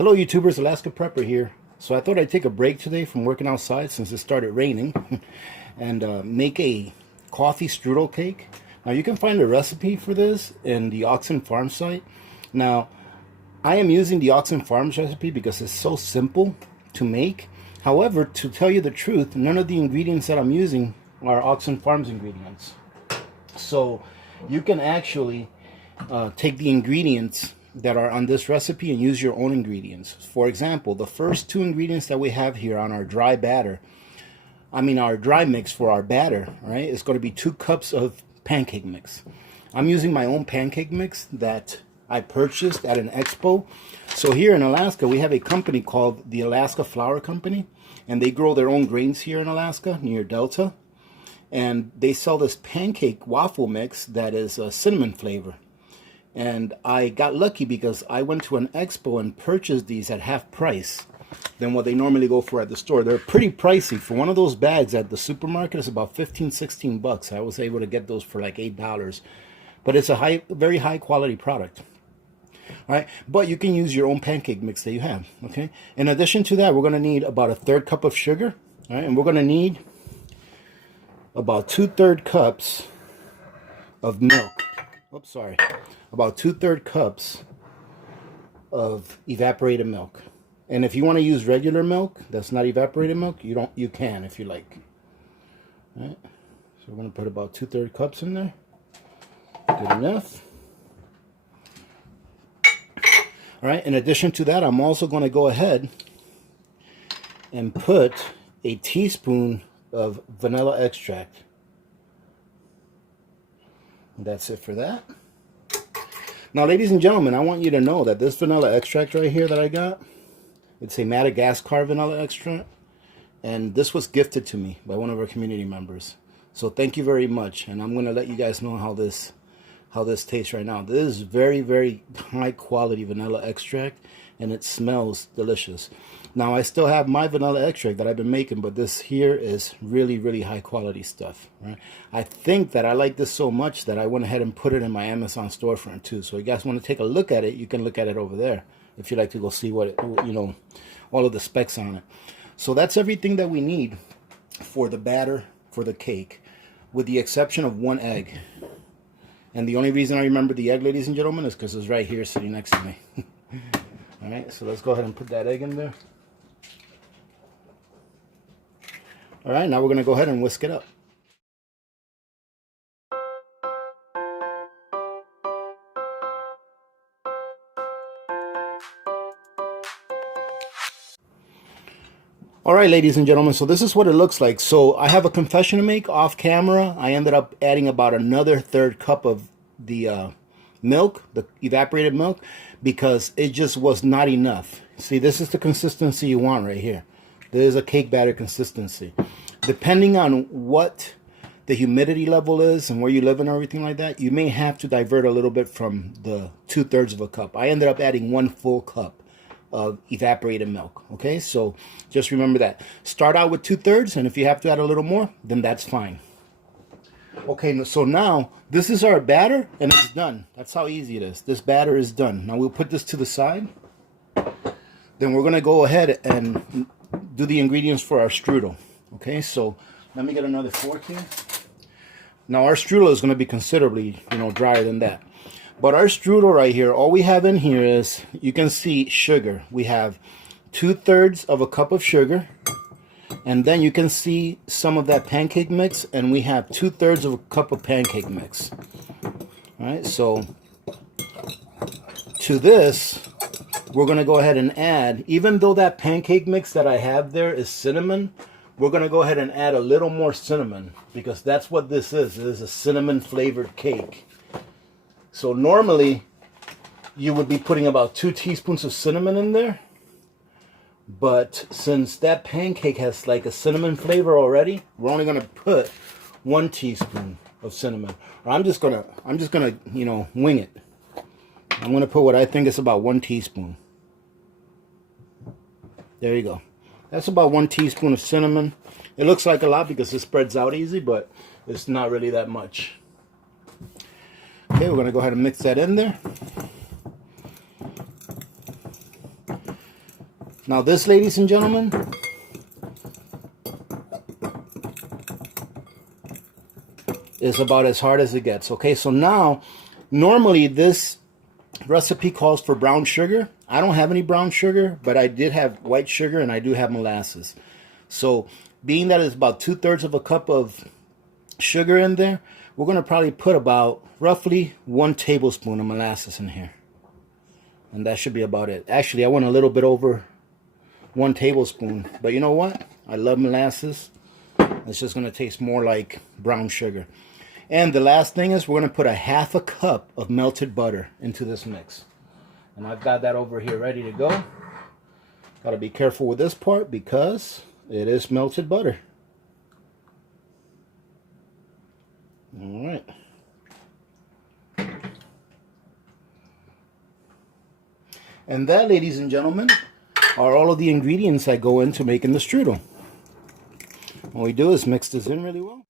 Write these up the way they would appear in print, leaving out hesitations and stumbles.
Hello YouTubers, Alaska Prepper here. So I thought I'd take a break today from working outside since it started raining and make a coffee strudel cake. Now you can find a recipe for this in the Oxen Farm site. Now I am using the Oxen Farms recipe because it's so simple to make. However, to tell you the truth, none of the ingredients that I'm using are Oxen Farms ingredients. So you can actually take the ingredients that are on this recipe and use your own ingredients. For example, the first two ingredients that we have here on our dry our dry mix for our batter, right, is going to be 2 cups of pancake mix. I'm using my own pancake mix that I purchased at an expo. So here in Alaska, we have a company called the Alaska Flour Company, and they grow their own grains here in Alaska near Delta. And they sell this pancake waffle mix that is a cinnamon flavor. And I got lucky because I went to an expo and purchased these at half price than what they normally go for at the store. They're pretty pricey. For one of those bags at the supermarket, it's about 15, 16 bucks. I was able to get those for like $8. But it's a very high quality product. All right, but you can use your own pancake mix that you have, okay? In addition to that, we're going to need about a 1/3 cup of sugar, all right? And we're going to need about 2/3 cups of milk. Oops, sorry. About 2/3 cups of evaporated milk. And if you want to use regular milk that's not evaporated milk, you can if you like. All right? So we're going to put about 2/3 cups in there. Good enough. All right, in addition to that, I'm also going to go ahead and put a teaspoon of vanilla extract. That's it for that. Now, ladies and gentlemen, I want you to know that this vanilla extract right here that I got, it's a Madagascar vanilla extract, and this was gifted to me by one of our community members. So thank you very much, and I'm going to let you guys know how this tastes right now. This is very, very high quality vanilla extract, and it smells delicious. Now, I still have my vanilla extract that I've been making, but this here is really, really high quality stuff, right? I think that I like this so much that I went ahead and put it in my Amazon storefront too. So if you guys want to take a look at it, you can look at it over there if you'd like to go see what all of the specs on it. So that's everything that we need for the batter for the cake, with the exception of 1 egg. And the only reason I remember the egg, ladies and gentlemen, is because it's right here sitting next to me. All right, so let's go ahead and put that egg in there. All right, now we're going to go ahead and whisk it up. All right, ladies and gentlemen, so this is what it looks like. So I have a confession to make off camera. I ended up adding about another 1/3 cup of the milk, the evaporated milk, because it just was not enough. See, this is the consistency you want right here. This is a cake batter consistency. Depending on what the humidity level is and where you live and everything like that, you may have to divert a little bit from the 2/3 of a cup. I ended up adding 1 full cup of evaporated milk. Okay, so just remember that. Start out with 2/3, and if you have to add a little more, then that's fine. Okay, so now this is our batter, and it's done. That's how easy it is. This batter is done. Now we'll put this to the side. Then we're going to go ahead and do the ingredients for our strudel. Okay, so let me get another fork here. Now our strudel is going to be considerably, drier than that. But our strudel right here, all we have in here is, you can see sugar. We have 2/3 of a cup of sugar. And then you can see some of that pancake mix, and we have 2/3 of a cup of pancake mix. All right, so to this, we're going to go ahead and add, even though that pancake mix that I have there is cinnamon, we're going to go ahead and add a little more cinnamon, because that's what this is. It is a cinnamon flavored cake. So normally, you would be putting about 2 teaspoons of cinnamon in there. But since that pancake has like a cinnamon flavor already, we're only going to put 1 teaspoon of cinnamon. Or I'm just gonna wing it. I'm going to put what I think is about 1 teaspoon. There you go. That's about 1 teaspoon of cinnamon. It looks like a lot because it spreads out easy, but it's not really that much. Okay, we're going to go ahead and mix that in there. Now this, ladies and gentlemen, is about as hard as it gets. Okay, so now, normally this recipe calls for brown sugar. I don't have any brown sugar, but I did have white sugar and I do have molasses. So being that it's about 2/3 of a cup of sugar in there, we're going to probably put about roughly 1 tablespoon of molasses in here. And that should be about it. Actually, I went a little bit over 1 tablespoon. But you know what? I love molasses. It's just going to taste more like brown sugar. And the last thing is we're going to put a 1/2 cup of melted butter into this mix. And I've got that over here ready to go. Got to be careful with this part because it is melted butter. All right. And that, ladies and gentlemen, are all of the ingredients that go into making the strudel. What we do is mix this in really well.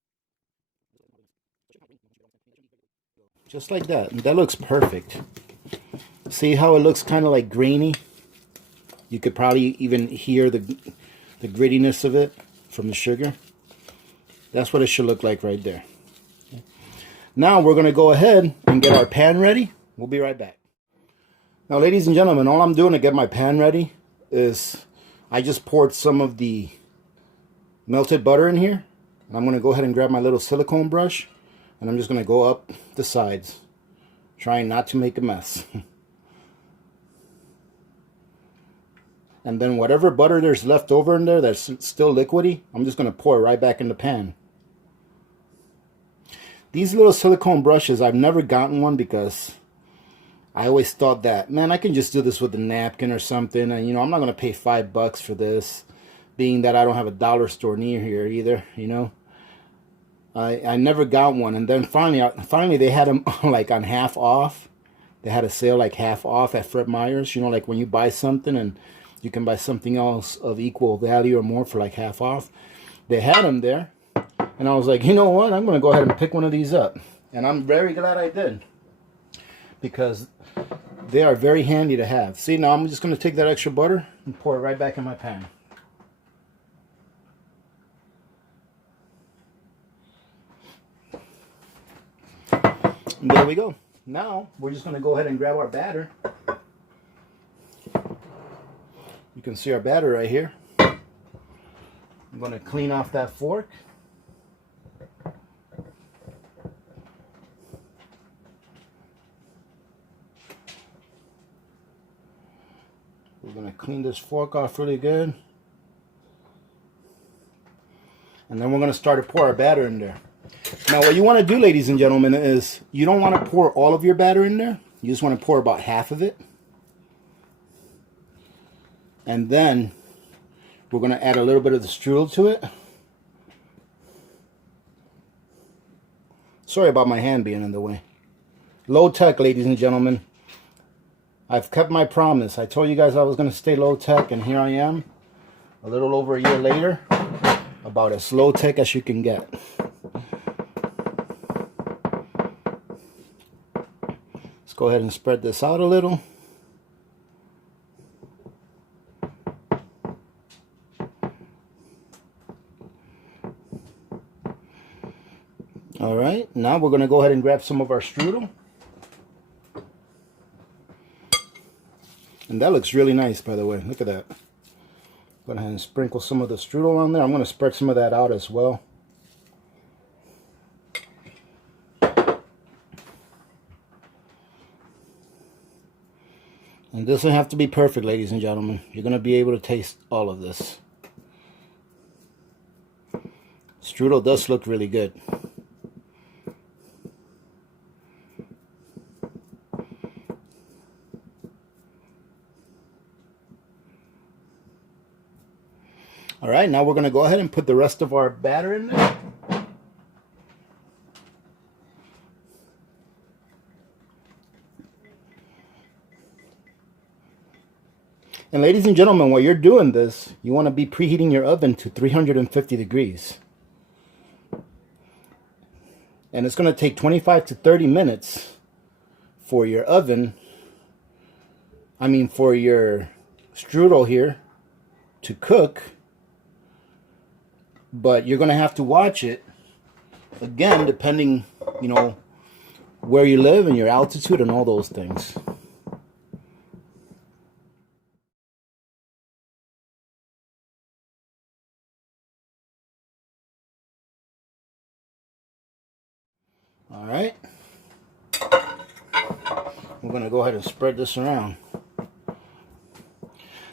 Just like that. And that looks perfect. See how it looks kind of like grainy? You could probably even hear the grittiness of it from the sugar. That's what it should look like right there. Okay. Now we're going to go ahead and get our pan ready. We'll be right back. Now, ladies and gentlemen, all I'm doing to get my pan ready is I just poured some of the melted butter in here. And I'm going to go ahead and grab my little silicone brush. And I'm just going to go up the sides, trying not to make a mess. And then whatever butter there's left over in there that's still liquidy, I'm just going to pour it right back in the pan. These little silicone brushes, I've never gotten one because I always thought that, man, I can just do this with a napkin or something. And, you know, I'm not going to pay $5 for this, being that I don't have a dollar store near here either, you know. I never got one, and then finally they had them like on half off. They had a sale like half off at Fred Meyer's. You know, like when you buy something and you can buy something else of equal value or more for like half off. They had them there, and I was like, you know what? I'm going to go ahead and pick one of these up, and I'm very glad I did because they are very handy to have. See, now I'm just going to take that extra butter and pour it right back in my pan. And there we go. Now we're just going to go ahead and grab our batter. You can see our batter right here. I'm going to clean off that fork. We're going to clean this fork off really good. And then we're going to start to pour our batter in there. Now what you want to do, ladies and gentlemen, is you don't want to pour all of your batter in there. You just want to pour about half of it. And then we're going to add a little bit of the strudel to it. Sorry about my hand being in the way. Low tech, ladies and gentlemen. I've kept my promise. I told you guys I was going to stay low tech, and here I am, a little over a year later, about as low tech as you can get. Let's go ahead and spread this out a little. All right, now we're going to go ahead and grab some of our strudel. And that looks really nice, by the way. Look at that. Go ahead and sprinkle some of the strudel on there. I'm going to spread some of that out as well. And it doesn't have to be perfect, ladies and gentlemen. You're going to be able to taste all of this. Strudel does look really good. All right, now we're going to go ahead and put the rest of our batter in there. And ladies and gentlemen, while you're doing this, you want to be preheating your oven to 350 degrees. And it's going to take 25 to 30 minutes for your oven, for your strudel here to cook, but you're going to have to watch it, again, depending, you know, where you live and your altitude and all those things. All right. We're going to go ahead and spread this around.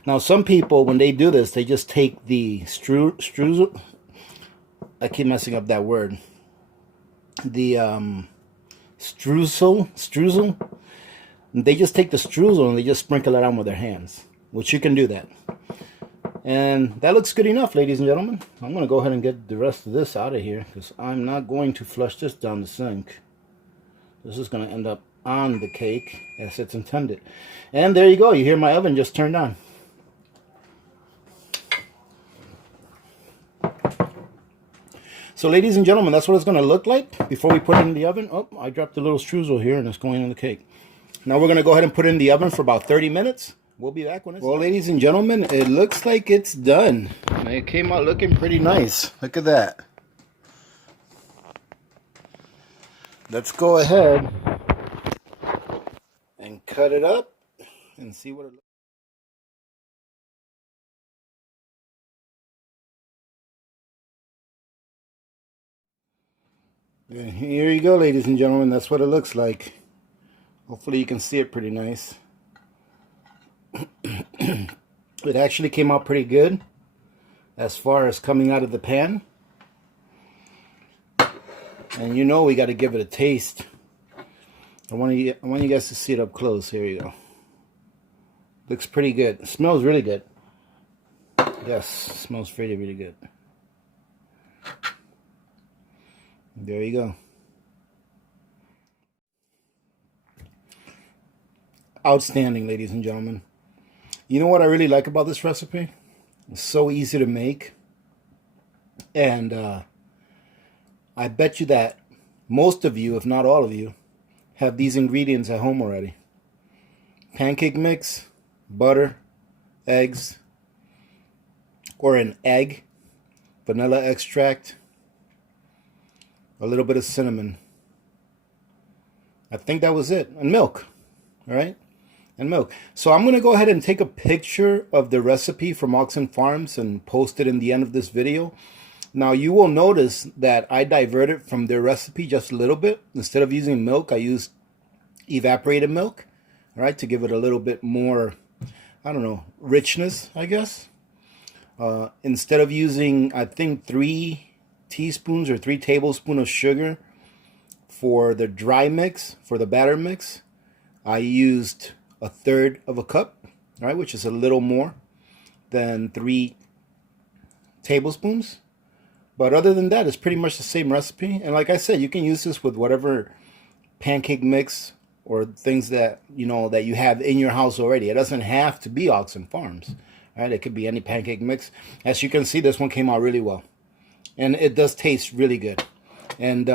Now, some people, when they do this, they just take the streusel. I keep messing up that word. The streusel. They just take the streusel and they just sprinkle it on with their hands, which you can do that. And that looks good enough, ladies and gentlemen. I'm going to go ahead and get the rest of this out of here because I'm not going to flush this down the sink. This is going to end up on the cake as it's intended. And there you go. You hear my oven just turned on. So, ladies and gentlemen, that's what it's going to look like before we put it in the oven. Oh, I dropped a little streusel here and it's going in the cake. Now we're going to go ahead and put it in the oven for about 30 minutes. We'll be back when it's done. Well, ladies and gentlemen, it looks like it's done. It came out looking pretty nice. Look at that. Let's go ahead and cut it up and see what it looks like. And here you go, ladies and gentlemen. That's what it looks like. Hopefully you can see it pretty nice. It actually came out pretty good as far as coming out of the pan. And you know we got to give it a taste. I want you guys to see it up close. Here you go. Looks pretty good. It smells really good. Yes, it smells really, really good. There you go. Outstanding, ladies and gentlemen. You know what I really like about this recipe? It's so easy to make. And I bet you that most of you, if not all of you, have these ingredients at home already. Pancake mix, butter, eggs, or an egg, vanilla extract, a little bit of cinnamon. I think that was it. And milk, all right? And milk. So I'm going to go ahead and take a picture of the recipe from Oxen Farms and post it in the end of this video. Now you will notice that I diverted from their recipe just a little bit. Instead of using milk, I used evaporated milk, all right, to give it a little bit more, I don't know, richness, I guess. Instead of using, I think, 3 teaspoons or 3 tablespoons of sugar for the dry mix, for the batter mix, I used 1/3 of a cup, all right, which is a little more than 3 tablespoons. But other than that, it's pretty much the same recipe. And like I said, you can use this with whatever pancake mix or things that you know that you have in your house already. It doesn't have to be Oxen Farms, right? It could be any pancake mix. As you can see, this one came out really well, and it does taste really good. And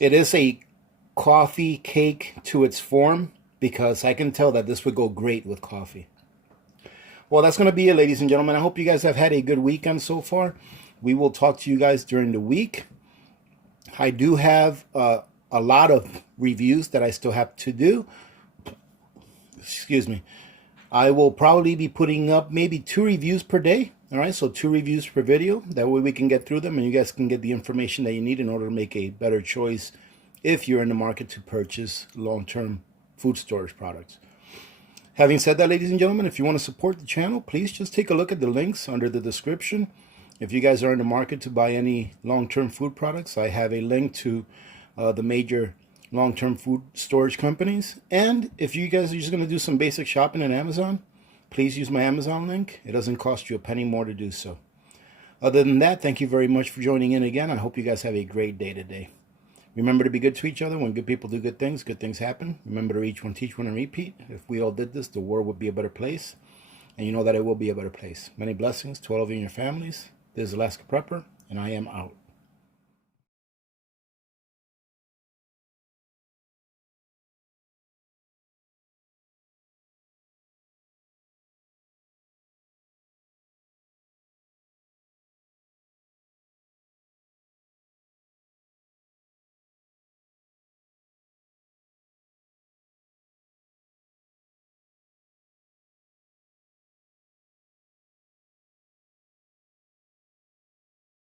it is a coffee cake to its form, because I can tell that this would go great with coffee. Well, that's going to be it, ladies and gentlemen. I hope you guys have had a good weekend so far. We will talk to you guys during the week. I do have a lot of reviews that I still have to do. Excuse me. I will probably be putting up maybe 2 reviews per day. All right, so 2 reviews per video. That way we can get through them and you guys can get the information that you need in order to make a better choice if you're in the market to purchase long-term food storage products. Having said that, ladies and gentlemen, if you want to support the channel, please just take a look at the links under the description. If you guys are in the market to buy any long-term food products, I have a link to the major long-term food storage companies. And if you guys are just going to do some basic shopping on Amazon, please use my Amazon link. It doesn't cost you a penny more to do so. Other than that, thank you very much for joining in again. I hope you guys have a great day today. Remember to be good to each other. When good people do good things happen. Remember to reach one, teach one, and repeat. If we all did this, the world would be a better place. And you know that it will be a better place. Many blessings to all of you and your families. This is Alaska Prepper, and I am out.